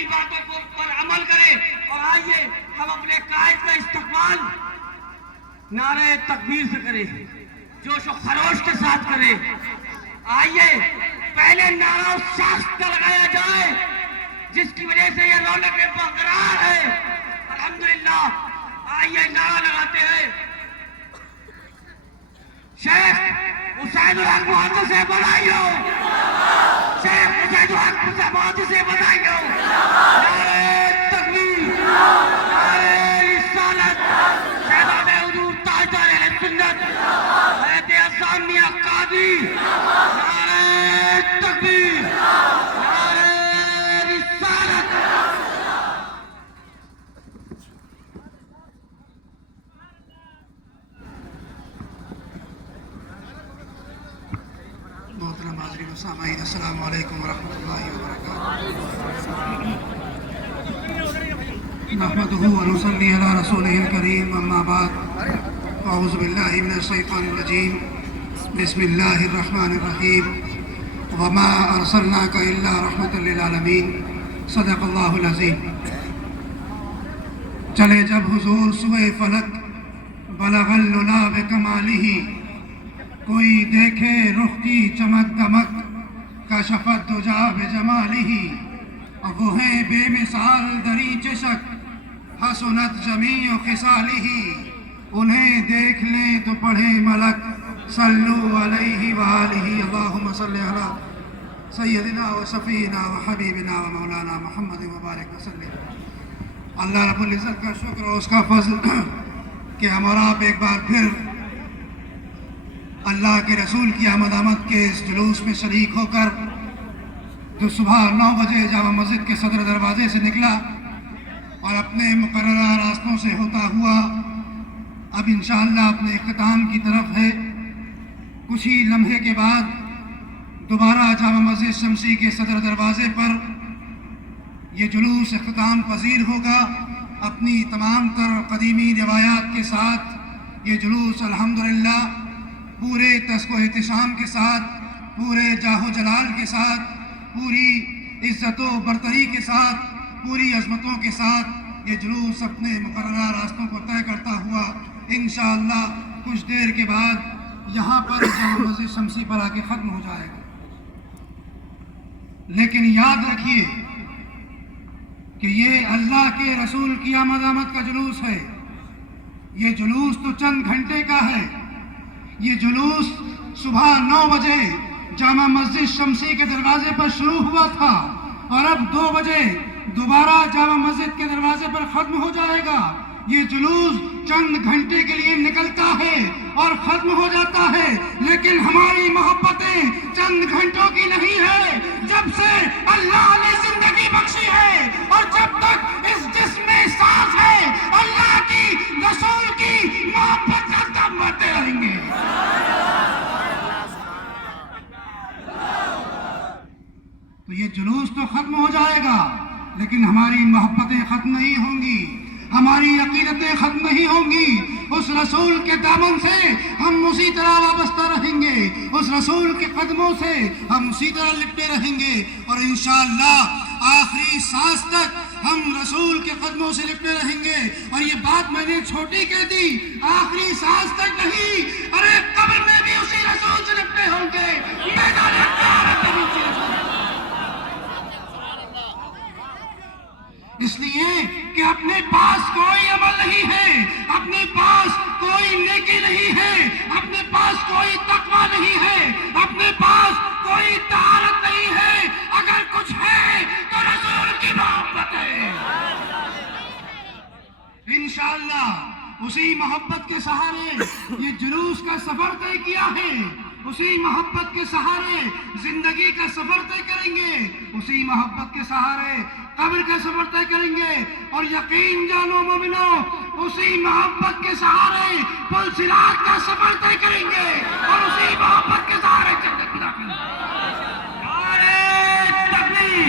کی باتوں پر عمل کریں اور آئیے ہم اپنے قائد کا استقبال نعرہ تکبیر سے کریں، جوش و خروش کے ساتھ کریں۔ آئیے پہلے نعرہ اس شخص کا لگایا جائے جس کی وجہ سے یہ رونقیں برقرار ہے۔ الحمدللہ آئیے نعرہ لگاتے ہیں۔ شیخ حسین الحق محمد سے بدائی ہو، شیخ حسین الحق محمد سے بدائی ہو۔ نعرہ تکبیر، نعرہ رسالت، شہزاد حضور تاجدار اہل سنت حضرت عصام میاں قادری، نعرہ تکبیر، نعرہ رسالت۔ محترم حاضرین و سامعین، السلام علیکم ورحمۃ اللہ وبرکاتہ۔ نحمدہ ونصلی علی رسولہ الکریم، اما بعد، اعوذ باللہ من الشیطان الرجیم، بسم اللہ الرحمن الرحیم، وما ارسلناک الا رحمۃ للعالمین، صدق اللہ العظیم۔ چلے جب حضور سوئے فلک، بلغ الللا بکمالہ، کوئی دیکھے رخ کی چمک دمک، کشفت دجا بجمالہ، وہ ہیں بے مثال دری چشک، حسنت جمیع خصالہ، انہیں دیکھ لیں تو پڑھے ملک، صلو علیہ وآلہ، اللہم صلی علی سیدنا و شفیعنا و حبیبنا و مولانا محمد مبارک وسلم۔ اللہ رب العزت کا شکر اور اس کا فضل کہ ہم اور آپ ایک بار پھر اللہ کے رسول کی آمد کے اس جلوس میں شریک ہو کر جو صبح 9 بجے جامع مسجد کے صدر دروازے سے نکلا اور اپنے مقررہ راستوں سے ہوتا ہوا اب انشاءاللہ اپنے اختتام کی طرف ہے۔ کچھ ہی لمحے کے بعد دوبارہ جامع مسجد شمسی کے صدر دروازے پر یہ جلوس اختتام پذیر ہوگا۔ اپنی تمام تر قدیمی روایات کے ساتھ یہ جلوس الحمدللہ پورے تسک و احتشام کے ساتھ، پورے جاہ و جلال کے ساتھ، پوری عزت و برتری کے ساتھ، پوری عظمتوں کے ساتھ یہ جلوس اپنے مقررہ راستوں کو طے کرتا ہوا انشاءاللہ کچھ دیر کے بعد یہاں پر جامع مسجد شمسی پر آ کے ختم ہو جائے گا۔ لیکن یاد رکھیے کہ یہ اللہ کے رسول کی آمد کا جلوس ہے۔ یہ جلوس تو چند گھنٹے کا ہے۔ یہ جلوس صبح 9 بجے جامع مسجد شمسی کے دروازے پر شروع ہوا تھا اور اب 2 بجے دوبارہ جامع مسجد کے دروازے پر ختم ہو جائے گا۔ یہ جلوس چند گھنٹے کے لیے نکلتا ہے اور ختم ہو جاتا ہے، لیکن ہماری محبتیں چند گھنٹوں کی نہیں ہے۔ جب سے اللہ نے زندگی بخشی ہے اور جب تک اس جسم میں سانس ہے، اللہ کی رسول کی محبت کا دم بڑھتے رہیں گے۔ تو یہ جلوس تو ختم ہو جائے گا لیکن ہماری محبتیں ختم نہیں ہوں گی، ہماری عقیدتیں ختم نہیں ہوں گی۔ اس رسول کے دامن سے ہم اسی طرح وابستہ رہیں گے، اس رسول کے قدموں سے ہم اسی طرح لپٹے رہیں گے اور انشاءاللہ آخری سانس تک ہم رسول کے قدموں سے لپٹے رہیں گے۔ اور یہ بات میں نے چھوٹی کہہ دی، آخری سانس تک نہیں، ارے قبر میں بھی اسی رسول سے لپٹے ہوں گے، میدان قیامت میں بھی اسی رسول سے۔ اس لیے کہ اپنے پاس کوئی عمل نہیں ہے، اپنے پاس کوئی نیکی نہیں ہے، اپنے پاس کوئی تقویٰ نہیں ہے، اپنے پاس کوئی طہارت نہیں ہے۔ اگر کچھ ہے تو رسول کی محبت ہے۔ انشاءاللہ اسی محبت کے سہارے یہ جلوس کا سفر طے کیا ہے، اسی محبت کے سہارے زندگی کا سفر طے کریں گے، اسی محبت کے سہارے قبر کا سفر طے کریں گے اور یقین جانو مومنو اسی محبت کے سہارے پل صراط کا سفر طے کریں گے اور اسی محبت کے سہارے جنت میں داخل ہوں گے۔ نعرہ تکبیر،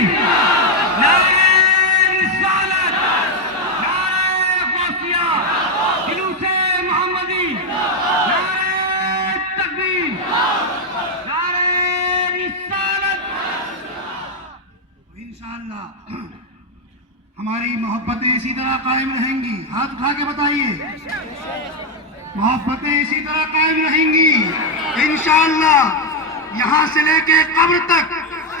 نعرہ رسالت، نعرہ غوثیہ، جلوس محمدی، نعرہ تکبیر، نعرہ رسالت۔ انشاءاللہ हमारी मोहब्बतें इसी तरह कायम रहेंगी। हाथ उठा के बताइए, मोहब्बतें इसी तरह कायम रहेंगी इंशाअल्लाह। यहाँ से लेके कब्र तक,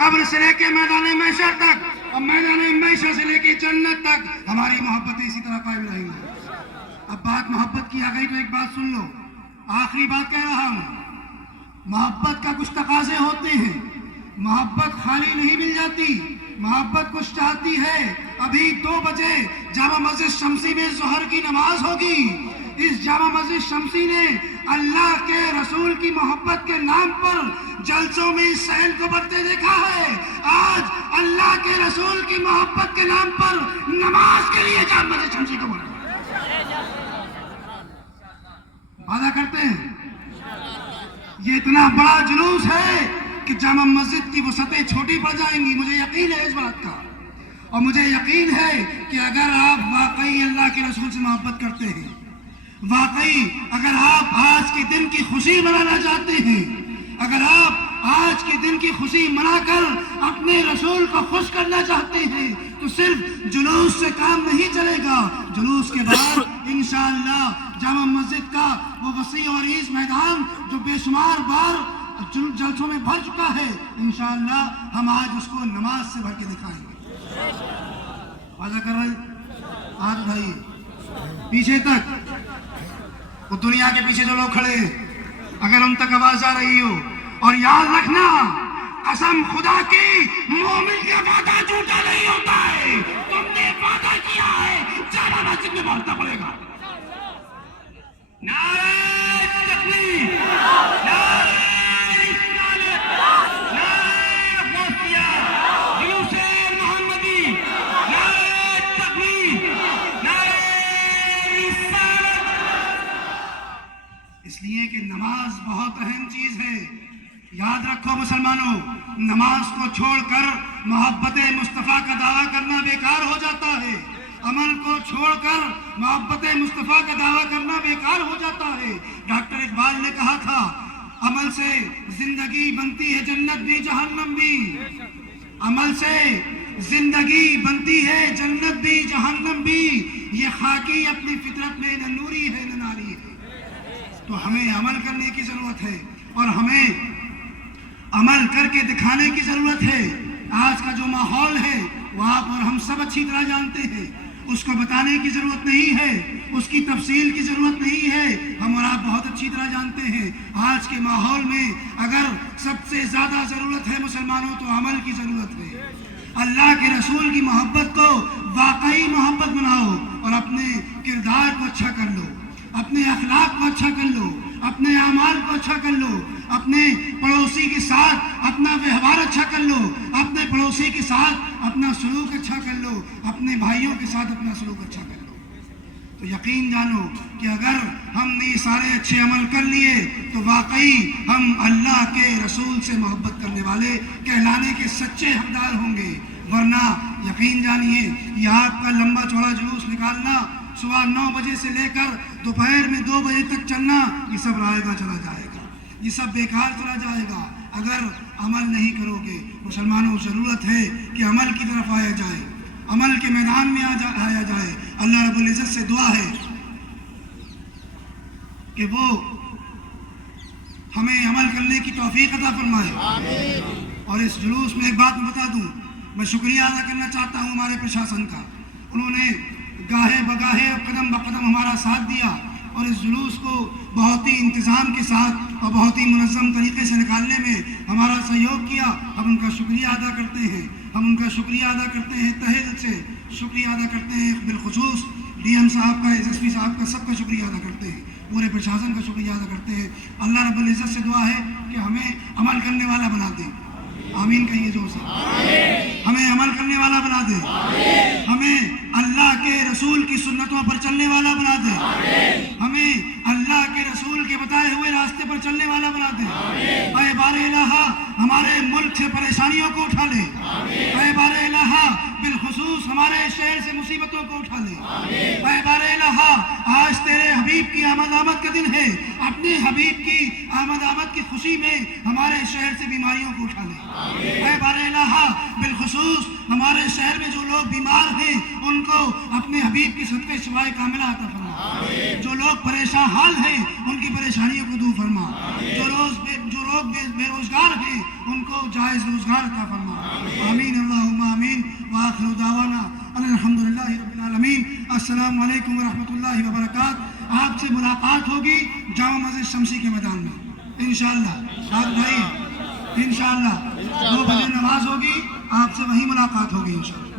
कब्र से लेके मैदान महशर तक, और मैदान महशर से लेके जन्नत तक हमारी मोहब्बतें इसी तरह कायम रहेंगी। अब बात मोहब्बत की आ गई तो एक बात सुन लो, आखिरी बात कह रहा हूँ। मोहब्बत का कुछ तकाजे होते हैं, मोहब्बत खाली नहीं मिल जाती, मोहब्बत कुछ चाहती है। अभी 2 बजे जामा मस्जिद शमसी में ज़ोहर की नमाज होगी। इस जामा मस्जिद शमसी ने अल्लाह के रसूल की मोहब्बत के नाम पर जलसों में इस शहर को बढ़ते देखा है। आज अल्लाह के रसूल की मोहब्बत के नाम पर नमाज के लिए जामा मस्जिद शमसी को बढ़े। वादा करते हैं ये इतना बड़ा जुलूस है कि जामा मस्जिद की वसतें छोटी पड़ जाएंगी, मुझे यकीन है इस बात का। और मुझे यकीन है कि अगर आप वाकई अल्लाह के रसूल से मोहब्बत करते हैं, वाकई अगर आप आज के दिन की खुशी मनाना चाहते हैं, अगर आप आज के दिन की खुशी मनाकर अपने रसूल को खुश करना चाहते हैं, तो सिर्फ जुलूस से काम नहीं चलेगा। जुलूस के बाद इंशाअल्लाह जामा मस्जिद का वो वसी और ईस मैदान जो बेशुमार बार जलसों में भर चुका है, इंशाअल्लाह हम आज उसको नमाज से भर के दिखाएंगे। वादा कर रहे, हाथ उठाइए पीछे तक, वो दुनिया के पीछे जो लोग खड़े हैं, अगर उन तक आवाज आ रही हो। और याद रखना, कसम खुदा की, मोमिन का वादा झूठा नहीं होता है। तुमने वादा किया है, जामा मस्जिद में पहुंचना पड़ेगा। नारे तकबीर, नारे रिसालत, नारे गौसिया, जुलूसे मोहम्मदी, नारे तकबीर, नारे रिसालत। इसलिए कि नमाज बहुत अहम चीज है। याद रखो मुसलमानों, नमाज को छोड़कर मोहब्बत मुस्तफ़ा का दावा करना बेकार हो जाता है। अमल को छोड़कर मोहब्बत मुस्तफ़ा का दावा करना बेकार हो जाता है। डॉक्टर इकबाल ने कहा था, अमल से जिंदगी बनती है जन्नत भी जहन्नम भी। अमल से जिंदगी बनती है जन्नत भी जहन्नम भी। ये खाकी अपनी फितरत में न नूरी है न नारी है। तो हमें अमल करने की जरूरत है और हमें अमल करके दिखाने की जरूरत है। आज का जो माहौल है वो आप और हम सब अच्छी तरह जानते हैं, उसको बताने की जरूरत नहीं है, उसकी तफसील की जरूरत नहीं है। हम और आप बहुत अच्छी तरह जानते हैं आज के माहौल में अगर सबसे ज्यादा जरूरत है मुसलमानों तो अमल की जरूरत है। अल्लाह के रसूल की मोहब्बत को वाकई मोहब्बत बनाओ और अपने किरदार को अच्छा कर लो, अपने अखलाक को अच्छा कर लो, अपने अमाल को अच्छा कर लो, अपने पड़ोसी के साथ अपना व्यवहार अच्छा कर लो, अपने पड़ोसी के साथ अपना सलूक अच्छा कर लो, अपने भाइयों के साथ अपना सलूक अच्छा कर लो। तो यकीन जानो कि अगर हमने ये सारे अच्छे अमल कर लिए तो वाकई हम अल्लाह के रसूल से मोहब्बत करने वाले कहलाने के सच्चे हकदार होंगे। वरना यकीन जानिए ये आपका लंबा चौड़ा जुलूस निकालना, सुबह 9 बजे से लेकर दोपहर में 2 बजे तक चलना, ये सब रायगा चला जाएगा, ये सब बेकार चला जाएगा अगर अमल नहीं करोगे। मुसलमानों, ज़रूरत है कि अमल की तरफ आया जाए, अमल के मैदान में आया जाए। अल्लाह रब्बुल इज़्ज़त से दुआ है कि वो हमें अमल करने की तौफीक अता फरमाए। और इस जुलूस में एक बात मैं बता दूं, मैं शुक्रिया अदा करना चाहता हूं हमारे प्रशासन का। उन्होंने गाहे बगाहे कदम ब कदम हमारा साथ दिया और इस जुलूस को बहुत ही इंतज़ाम के साथ और बहुत ही मुनज़्ज़म तरीके से निकालने में हमारा सहयोग किया। हम उनका शुक्रिया अदा करते हैं, हम उनका शुक्रिया अदा करते हैं, तहे दिल से शुक्रिया अदा करते हैं। बिलखुसूस डीएम साहब का, एसएसपी साहब का, सबका शुक्रिया अदा करते हैं, पूरे प्रशासन का शुक्रिया अदा करते हैं। अल्लाह रब्बुल इज़्ज़त से दुआ है कि हमें अमल करने वाला बना दे। आमीन कहिए जोर से। हमें अमल करने वाला बना दे, हमें अल्लाह के रसूल की सुन्नतों पर चलने वाला बना दे, हमें अल्लाह के रसूल के बताए हुए रास्ते पर चलने वाला बना दे। ऐ बारे इलाहा हमारे मुल्क से परेशानियों को उठा ले, ऐ बारे इलाहा बिलखुसूस हमारे शहर से मुसीबतों को उठा ले। ऐ बारे इलाहा आज तेरे हबीब की आमद का दिन है, अपने हबीब की आमद की खुशी में हमारे शहर से बीमारियों को उठा ले। ऐ बारे इलाहा बिलखुसूस हमारे शहर में जो लोग बीमार हैं ان کو اپنے حبیب کی صدقے شفائے کاملہ عطا فرما. جو لوگ پریشان حال ہیں ان کی پریشانیوں کو دور فرما. جو لوگ بے روزگار ہیں ان کو جائز روزگار عطا فرما. آمین اللہم آمین. وآخر دعوانا ان الحمدللہ رب العالمین. السلام علیکم ورحمۃ اللہ وبرکاتہ. آپ سے ملاقات ہوگی جامع مسجد شمسی کے میدان میں انشاءاللہ. آپ بھائی انشاءاللہ 2 بجے نماز ہوگی, آپ سے وہیں ملاقات ہوگی انشاءاللہ.